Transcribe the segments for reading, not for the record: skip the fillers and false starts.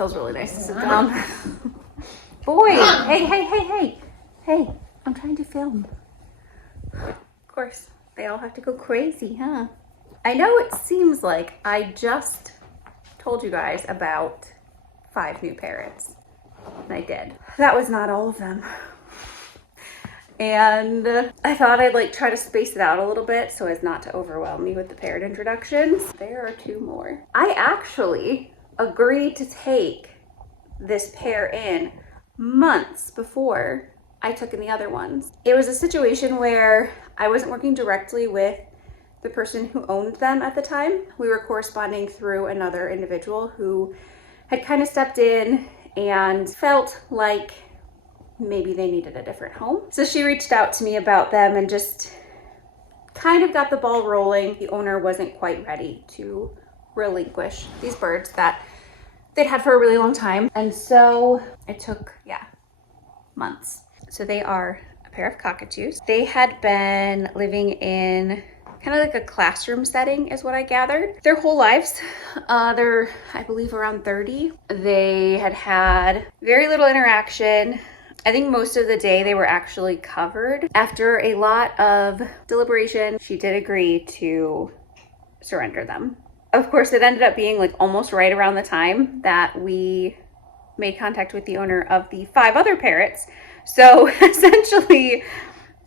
Feels really nice to sit down. Boy, hey, I'm trying to film. Of course, they all have to go crazy, huh? I know it seems like I just told you guys about 5 new parrots, and I did. That was not all of them. And I thought I'd like try to space it out a little bit so as not to overwhelm you with the parrot introductions. There are 2 more. I actually agreed to take this pair in months before I took in the other ones. It was a situation where I wasn't working directly with the person who owned them at the time. We were corresponding through another individual who had kind of stepped in and felt like maybe they needed a different home. So she reached out to me about them and just kind of got the ball rolling. The owner wasn't quite ready to relinquish these birds that they'd had for a really long time. And so it took, months. So they are a pair of cockatoos. They had been living in kind of like a classroom setting is what I gathered. Their whole lives, they're, I believe, around 30. They had had very little interaction. I think most of the day they were actually covered. After a lot of deliberation, she did agree to surrender them. Of course, it ended up being like almost right around the time that we made contact with the owner of the 5 other parrots. So essentially,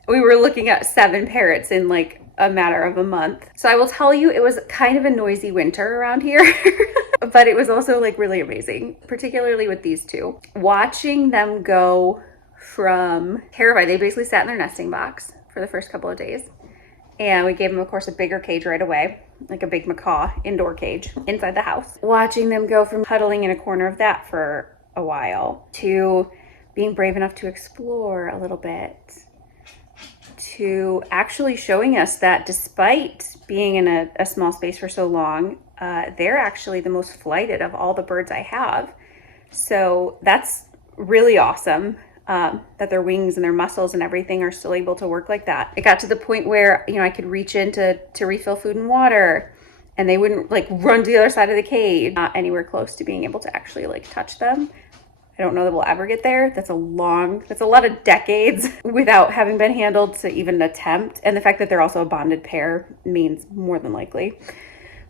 we were looking at 7 parrots in like a matter of a month. So I will tell you, it was kind of a noisy winter around here, but it was also like really amazing, particularly with these 2. Watching them go from terrified, they basically sat in their nesting box for the first couple of days. And we gave them, of course, a bigger cage right away, like a big macaw indoor cage inside the house. Watching them go from huddling in a corner of that for a while to being brave enough to explore a little bit, to actually showing us that despite being in a small space for so long, they're actually the most flighted of all the birds I have. So that's really awesome, that their wings and their muscles and everything are still able to work like that. It got to the point where, I could reach in to refill food and water, and they wouldn't like run to the other side of the cage, not anywhere close to being able to actually like touch them. I don't know that we'll ever get there. That's a lot of decades without having been handled to even attempt. And the fact that they're also a bonded pair means more than likely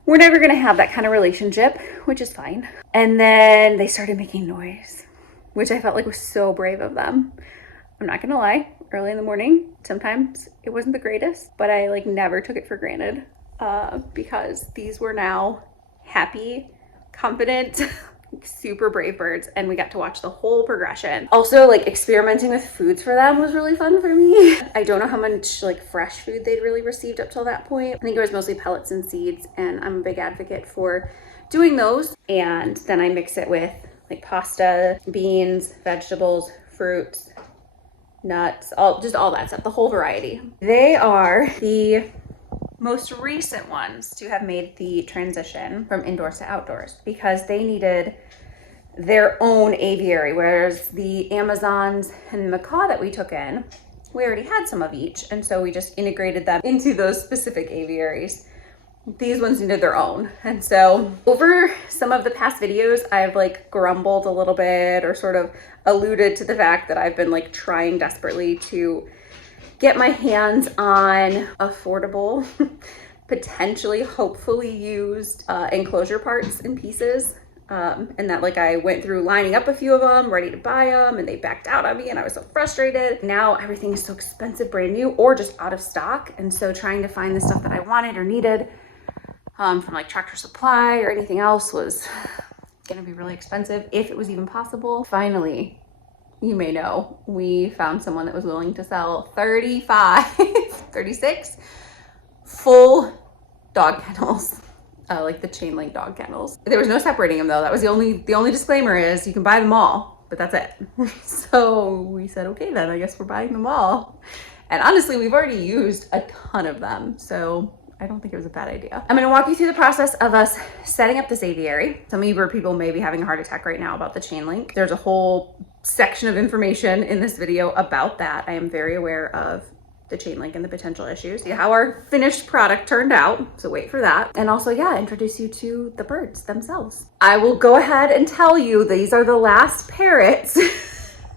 we're never gonna have that kind of relationship, which is fine. And then they started making noise, which I felt like was so brave of them. I'm not gonna lie, early in the morning, sometimes it wasn't the greatest, but I like never took it for granted because these were now happy, confident, super brave birds, and we got to watch the whole progression. Also, like experimenting with foods for them was really fun for me. I don't know how much like fresh food they'd really received up till that point. I think it was mostly pellets and seeds, and I'm a big advocate for doing those. And then I mix it with like pasta, beans, vegetables, fruits, nuts, all that stuff, the whole variety. They are the most recent ones to have made the transition from indoors to outdoors because they needed their own aviary, whereas the Amazons and the macaw that we took in, we already had some of each, and so we just integrated them into those specific aviaries. These ones needed their own. And so over some of the past videos, I've like grumbled a little bit or sort of alluded to the fact that I've been like trying desperately to get my hands on affordable, potentially, hopefully used enclosure parts and pieces. And that like I went through lining up a few of them, ready to buy them, and they backed out on me and I was so frustrated. Now everything is so expensive, brand new, or just out of stock. And so trying to find the stuff that I wanted or needed from like Tractor Supply or anything else was gonna be really expensive, if it was even possible. Finally, you may know, we found someone that was willing to sell 36 full dog kennels, like the chain link dog kennels. There was no separating them though. That was the only disclaimer is you can buy them all, but that's it. So we said, okay, then I guess we're buying them all. And honestly, we've already used a ton of them, so I don't think it was a bad idea. I'm gonna walk you through the process of us setting up this aviary. Some of you bird people may be having a heart attack right now about the chain link. There's a whole section of information in this video about that. I am very aware of the chain link and the potential issues, see how our finished product turned out. So wait for that. And also, yeah, introduce you to the birds themselves. I will go ahead and tell you these are the last parrots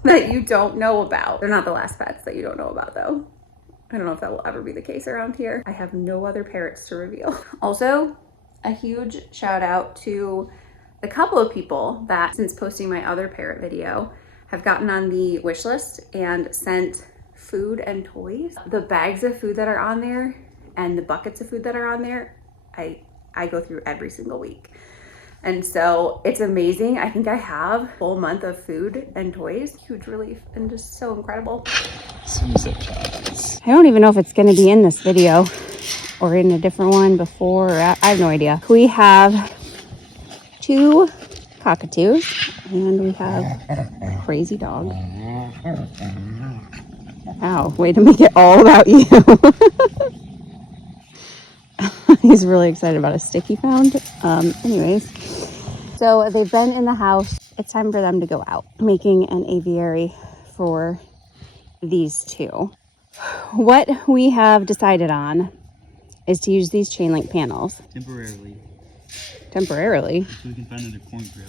that you don't know about. They're not the last pets that you don't know about though. I don't know if that will ever be the case around here. I have no other parrots to reveal. Also, a huge shout out to a couple of people that since posting my other parrot video have gotten on the wish list and sent food and toys. The bags of food that are on there and the buckets of food that are on there, I go through every single week. And so it's amazing. I think I have a full month of food and toys. Huge relief and just so incredible. Some zip ties. I don't even know if it's gonna be in this video or in a different one before. I have no idea. We have 2 cockatoos and we have a crazy dog. Ow, way to make it all about you. He's really excited about a stick he found. Anyways, so they've been in the house. It's time for them to go out, making an aviary for these 2. What we have decided on is to use these chain link panels. Temporarily? So we can find another corn crib.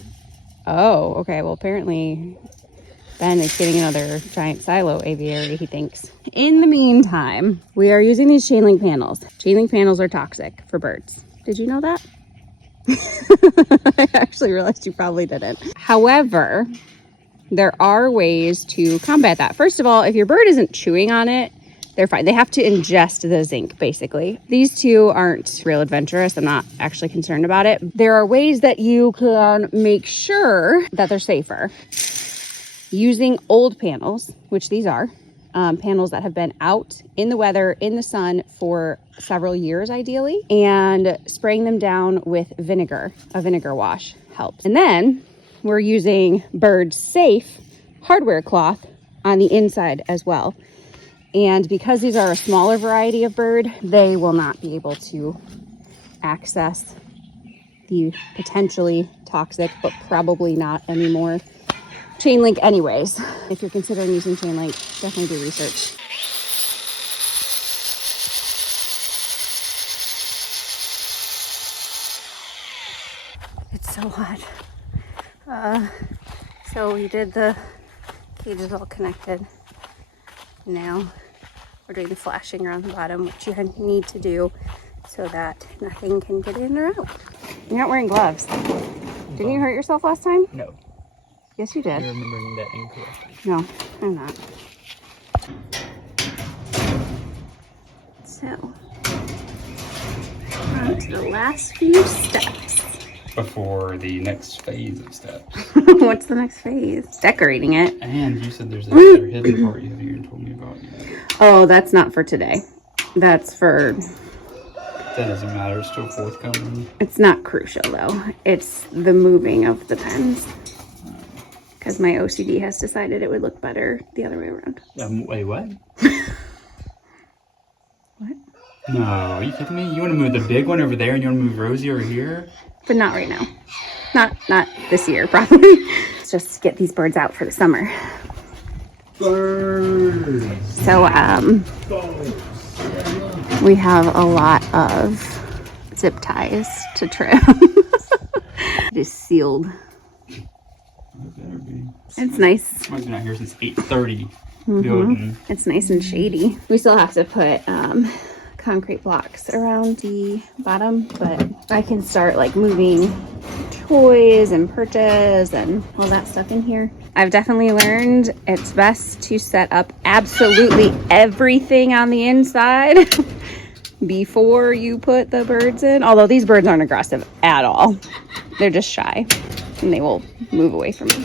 Oh, okay. Well, apparently Ben is getting another giant silo aviary, he thinks. In the meantime, we are using these chain link panels. Chain link panels are toxic for birds. Did you know that? I actually realized you probably didn't. However, there are ways to combat that. First of all, if your bird isn't chewing on it, they're fine. They have to ingest the zinc, basically. These 2 aren't real adventurous. I'm not actually concerned about it. There are ways that you can make sure that they're safer. Using old panels, which these are, panels that have been out in the weather, in the sun for several years ideally, and spraying them down with vinegar. A vinegar wash helps. And then we're using bird safe hardware cloth on the inside as well. And because these are a smaller variety of bird, they will not be able to access the potentially toxic, but probably not anymore, chain link anyways. If you're considering using chain link, definitely do research. It's so hot. So we did the cages all connected. Now we're doing the flashing around the bottom, which you need to do so that nothing can get in or out. You're not wearing gloves. Didn't you hurt yourself last time? No. Yes, you did. You're remembering that incorrectly. No, I'm not. So, on to the last few steps. Before the next phase of steps. What's the next phase? Decorating it. And you said there's another hidden part you haven't even told me about yet. Oh, that's not for today. That's for... That doesn't matter. It's still forthcoming. It's not crucial, though. It's the moving of the pens. Because my OCD has decided it would look better the other way around. Wait, what? What? No, are you kidding me? You want to move the big one over there and you want to move Rosie over here? But not right now. Not this year, probably. Let's just get these birds out for the summer. Birds. So, we have a lot of zip ties to trim. It is sealed. It better be. It's nice. I've been out here since 8:30. Building. It's nice and shady. We still have to put concrete blocks around the bottom, but I can start like moving toys and perches and all that stuff in here. I've definitely learned it's best to set up absolutely everything on the inside before you put the birds in. Although these birds aren't aggressive at all. They're just shy and they will move away from me.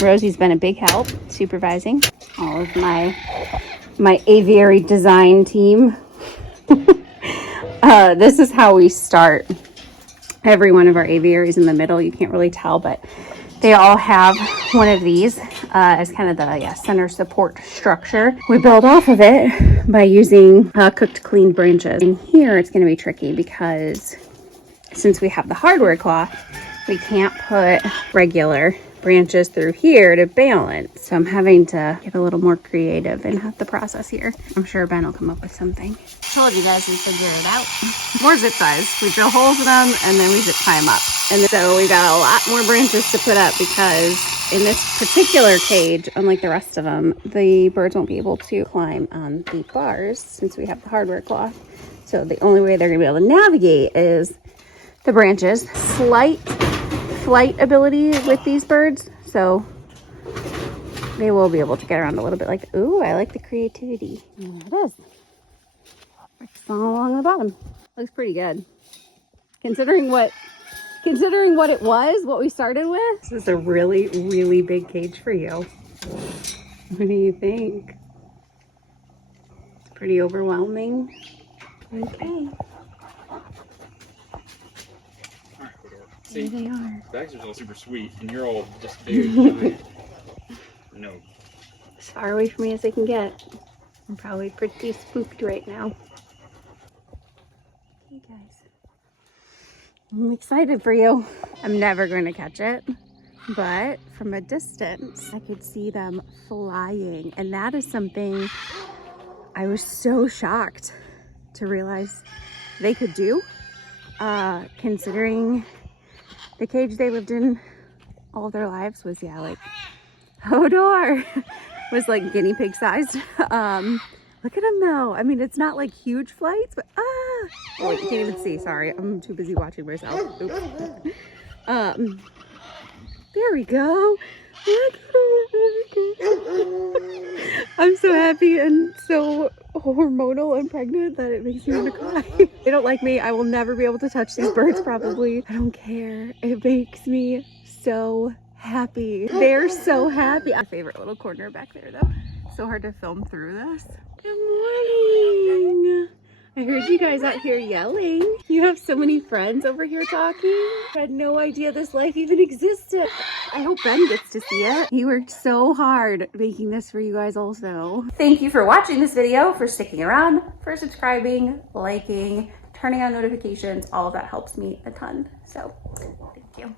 Rosie's been a big help supervising all of my aviary design team. This is how we start every one of our aviaries in the middle. You can't really tell, but they all have one of these as kind of the center support structure. We build off of it by using cooked clean branches. And here it's going to be tricky because since we have the hardware cloth, we can't put regular branches through here to balance. So I'm having to get a little more creative in the process here. I'm sure Ben will come up with something. Told you guys we'd figure it out. More zip ties. We drill holes in them and then we zip tie them up. And so we got a lot more branches to put up because in this particular cage, unlike the rest of them, the birds won't be able to climb on the bars since we have the hardware cloth. So the only way they're gonna be able to navigate is the branches. Slight flight ability with these birds, so they will be able to get around a little bit. Like, ooh, I like the creativity. And there it is. It's all along the bottom. Looks pretty good. Considering what it was, what we started with. This is a really, really big cage for you. What do you think? It's pretty overwhelming. Okay. See, Here they are. bags are all super sweet, and you're all just big. No. As far away from me as they can get. I'm probably pretty spooked right now. Hey guys. I'm excited for you. I'm never going to catch it, but from a distance, I could see them flying. And that is something I was so shocked to realize they could do, considering the cage they lived in all their lives was, yeah, like, Hodor was like guinea pig sized. Look at them though. I mean, it's not like huge flights, but oh wait, you can't even see. Sorry, I'm too busy watching myself. Oops. There we go. I'm so happy and so hormonal and pregnant that it makes me want to cry. They don't like me. I will never be able to touch these birds probably. I don't care. It makes me so happy. They're so happy. My favorite little corner back there though. So hard to film through this. Good morning. I heard you guys out here yelling. You have so many friends over here talking. I had no idea this life even existed. I hope Ben gets to see it. He worked so hard making this for you guys also. Thank you for watching this video, for sticking around, for subscribing, liking, turning on notifications. All of that helps me a ton. So thank you.